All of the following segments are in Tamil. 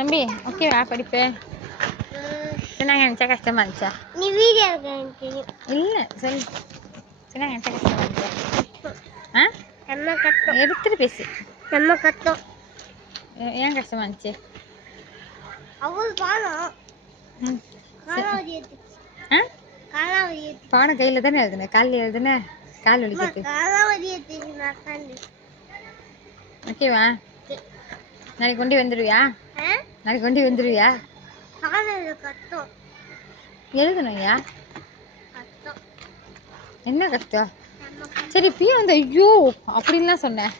தம்பி ஓகேவா படிப்பு? சொன்னாங்க நினச்சா கஷ்டமா இருந்துச்சா? நீ வீடியோ இல்லை சொல்லு. சொன்னாங்க நினச்சா கஷ்டமா இருந்துச்சா? ஆ நம்ம கஷ்டம் எடுத்துட்டு பேசு. நம்ம கஷ்டம் ஏன் கஷ்டமா இருந்துச்சு? அவள் பாடம் ம் காலாவதி ஏத்துச்சு. ஆ காலாவதி ஏத்துச்சு. பாடம் கையில் தானே எழுதுனேன், காலில் எழுதுனேன், கால் வலிக்கிறது. காலாவதி ஏத்துச்சு நான் ஓகேவா? நாளைக்கு கொண்டு வந்துடுவியா? நாளைக்கு கொண்டு வந்துடுவியா? கஷ்டம் எழுதணும்யா. கஷ்டம் என்ன கஷ்டம்? சரி இப்பயும் வந்து ஐயோ அப்படின்லாம் சொன்னேன்,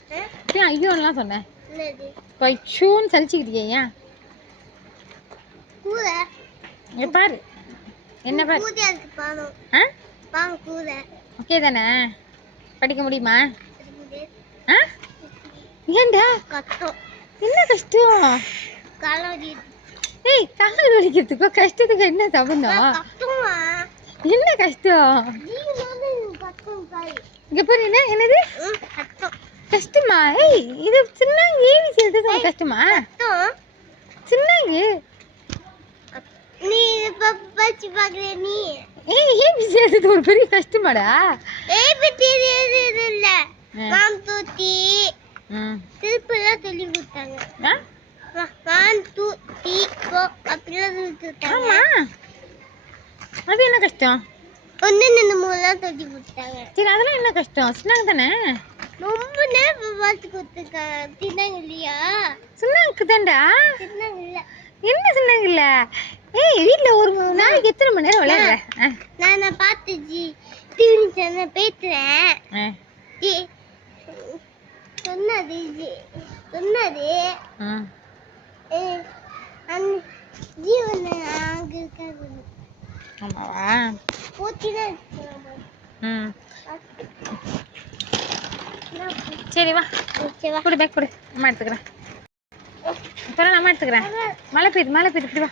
இப்பயும் ஐயோன்னுலாம் சொன்னேன். இப்போ ஐயோன்னு சலிச்சுக்கிட்டியே ஏன்? பாரு என்ன பாரு. ஆ ஓகே தானே? படிக்க முடியுமா? ஆ ஏண்டா கஷ்டம் என்ன கஷ்டம்? காலாவதி ஏய் கால் வலிக்கிறதுக்கோ கஷ்டத்துக்கு என்ன சம்பந்தம்? கஷ்டமா என்ன கஷ்டம்? இங்க பாரு என்ன என்னது கஷ்டமா? ஏய் இது சின்னங்க ஏவி செய்யறது கஷ்டமா? சின்னங்க நீ பச்சி பாக்குற நீ ஏய் ஏவி செய்யறது ஒரு பெரிய கஷ்டமாடா? ஏய் பத்தி இல்ல மாம் தூத்தி திருப்பலாம் சொல்லி கொடுத்தாங்க. மாம் தூத்தி போ அப்படிலாம் சொல்லி கொடுத்தாங்க. ஆமா அது என்ன கஷ்டம்? ஒன்னு ரெண்டு மூணுலாம் சொல்லி கொடுத்தாங்க. சரி அதெல்லாம் என்ன கஷ்டம்? சின்னங்க தானே? ரொம்ப நேரம் பார்த்து கொடுத்துருக்காங்க. சின்னங்க இல்லையா? சின்னங்க தான்டா. சின்னங்க இல்ல. என்ன சின்னங்க இல்ல? ஏய் வீட்ல ஒரு நாளைக்கு எத்தனை மணி நேரம் விளையாடுற? நான் பார்த்து டிவி சேனல் பேசுறேன். சொன்னது ஜீவன் அங்க இருக்காது. ஆமாவா? போத்திதான் சரி வா கொடு, பேக் கொடு, அம்மா எடுத்துக்கிறேன். இப்போலாம் அம்மா எடுத்துக்கிறேன். மழை பெய்யுது இப்படி வா.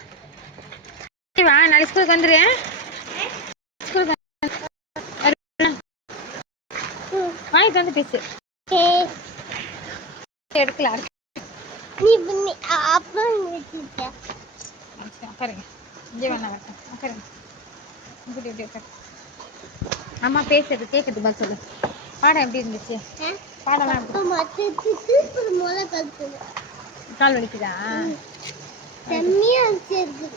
சரி வா நாளைக்கு ஸ்கூலுக்கு வந்துடு. ஸ்கூலுக்கு வாங்கிட்டு வந்து பேசு. எடுக்கல நீ அப்புறம் பாருங்க இங்கே வேணா பாருங்க. அம்மா பேசுறது கேட்கறது பதில் சொல்லு. பாடம் எப்படி இருந்துச்சு? பாடம்லாம் கால் வலிக்குதா? செம்மையா இருக்கு.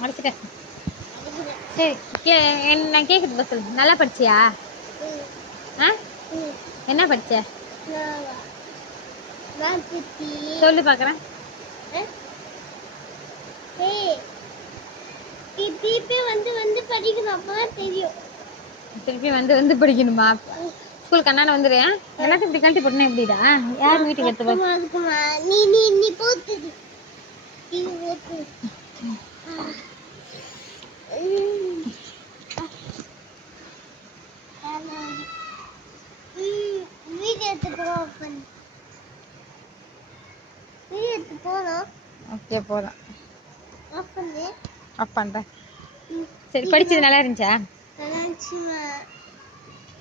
முடிச்சிட்டேன். சரி நான் கேட்குறது பதில் சொல்லு. நல்லா படிச்சியா? ஆ என்ன படிச்ச சொல்லு பார்க்குறேன். திருப்பி வந்து படிக்கணும், அப்பதான் தெரியும். திருப்பி வந்து படிக்கணுமா? ஸ்கூல் கண்ணாடி வந்துடு. எல்லாத்தையும் இப்படி கழட்டி போட்டுனா எப்படிடா? யார் வீட்டுக்கு எடுத்து போய் நீ போட்டு ஓகே போதும். ஆஃப் பண்ணுறேன். சரி படிச்சது நல்லா இருந்துச்சா?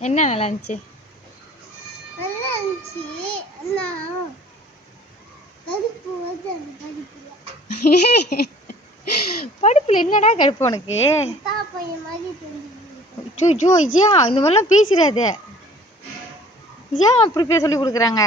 என்ன நல்லா இருந்துச்சு? படிப்புல என்னடா கடுப்பு உனக்கு? ஜோ ஐயா இந்த மாதிரிலாம் பேசிடாத. ஏன் அப்படி சொல்லி கொடுக்குறாங்க?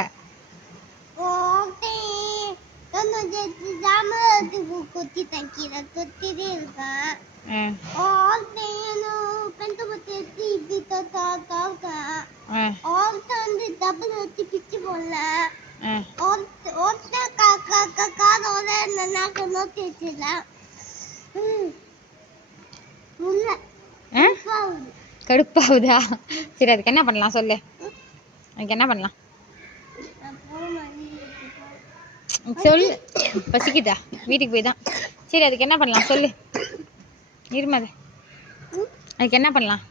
கடுப்பாகுதா? சரி அதுக்கு என்ன பண்ணலாம் சொல்லு. அதுக்கு என்ன பண்ணலாம் சொல்லு. பசிக்குதா? வீட்டுக்கு போய் தான். சரி அதுக்கு என்ன பண்ணலாம் சொல்லு. இருமாத. அதுக்கு என்ன பண்ணலாம்?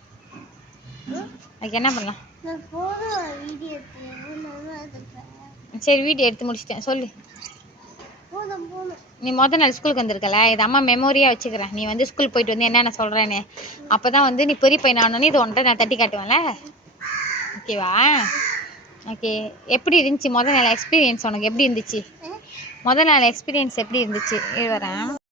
சரி வீடியோ எடுத்து முடிச்சிட்டேன் சொல்லு. நீ மொதல் நாள் ஸ்கூலுக்கு வந்திருக்கல, இது அம்மா மெமோரியாக வச்சுக்கிறேன். நீ வந்து ஸ்கூல் போயிட்டு வந்து என்னென்ன சொல்கிறேன்னு. அப்போ தான் வந்து நீ பெரிய பையன் ஆனோன்னு இது ஒன்றை நான் தட்டி காட்டுவேன்ல. ஓகேவா? ஓகே. எப்படி இருந்துச்சு முதல் நாள் எக்ஸ்பீரியன்ஸ் உனக்கு எப்படி இருந்துச்சு? முதல் நாள் எக்ஸ்பீரியன்ஸ் எப்படி இருந்துச்சு? இரு வரேன்.